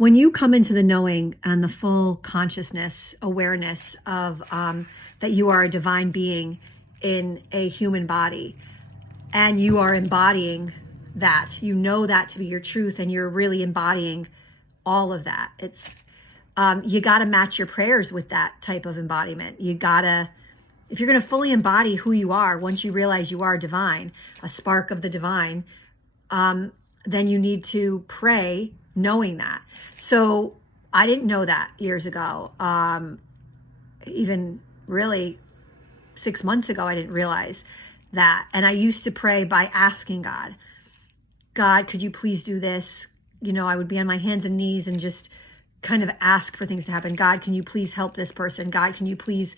when you come into the knowing and the full consciousness, awareness of that you are a divine being in a human body, and you are embodying that, you know that to be your truth, and you're really embodying all of that. It's you got to match your prayers with that type of embodiment. You gotta, if you're going to fully embody who you are, once you realize you are divine, a spark of the divine, then you need to pray knowing that. So I didn't know that years ago. Even really 6 months ago, I didn't realize that. And I used to pray by asking God, God, could you please do this? You know, I would be on my hands and knees and just kind of ask for things to happen. God, can you please help this person? God, can you please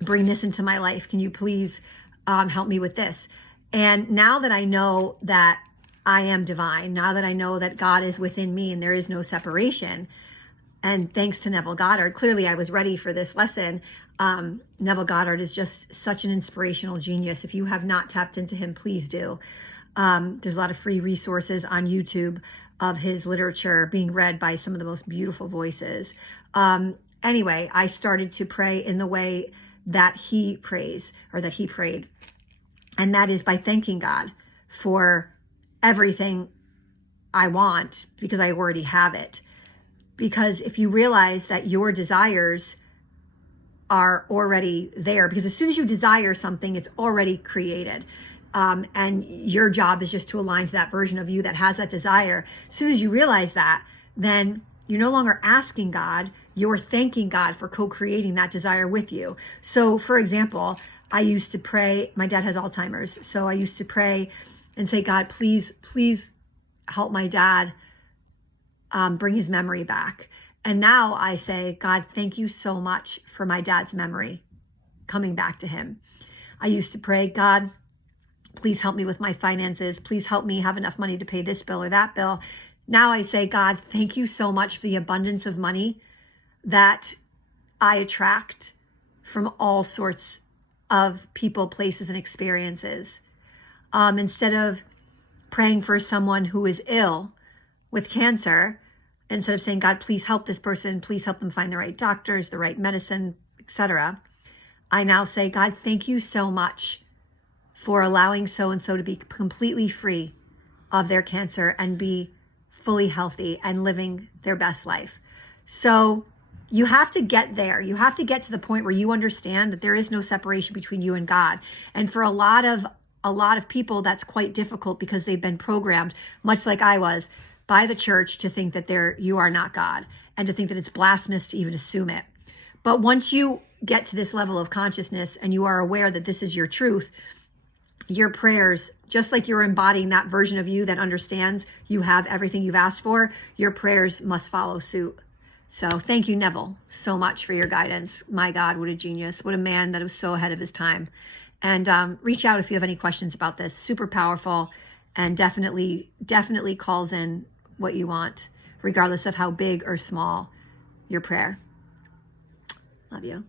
bring this into my life? Can you please help me with this? And now that I know that I am divine, now that I know that God is within me and there is no separation, and thanks to Neville Goddard, clearly I was ready for this lesson. Neville Goddard is just such an inspirational genius. If you have not tapped into him, please do. There's a lot of free resources on YouTube of his literature being read by some of the most beautiful voices. Anyway, I started to pray in the way that he prays, or that he prayed. And that is by thanking God for everything I want, because I already have it. Because if you realize that your desires are already there, because as soon as you desire something, it's already created. And your job is just to align to that version of you that has that desire. As soon as you realize that, then you're no longer asking God, you're thanking God for co-creating that desire with you. So for example, I used to pray, my dad has Alzheimer's. So I used to pray and say, God, please help my dad bring his memory back. And now I say, God, thank you so much for my dad's memory coming back to him. I used to pray, God, please help me with my finances. Please help me have enough money to pay this bill or that bill. Now I say, God, thank you so much for the abundance of money that I attract from all sorts of people, places, and experiences. Instead of praying for someone who is ill with cancer, instead of saying, God, please help this person, please help them find the right doctors, the right medicine, etc., I now say, God, thank you so much for allowing so-and-so to be completely free of their cancer and be fully healthy and living their best life. So you have to get there. You have to get to the point where you understand that there is no separation between you and God. And for a lot of people, that's quite difficult because they've been programmed, much like I was, by the church to think that you are not God, and to think that it's blasphemous to even assume it. But once you get to this level of consciousness and you are aware that this is your truth, your prayers, just like you're embodying that version of you that understands you have everything you've asked for, your prayers must follow suit. So thank you, Neville, so much for your guidance. My God, what a genius. What a man that was so ahead of his time. And reach out if you have any questions about this. Super powerful, and definitely calls in what you want, regardless of how big or small your prayer. Love you.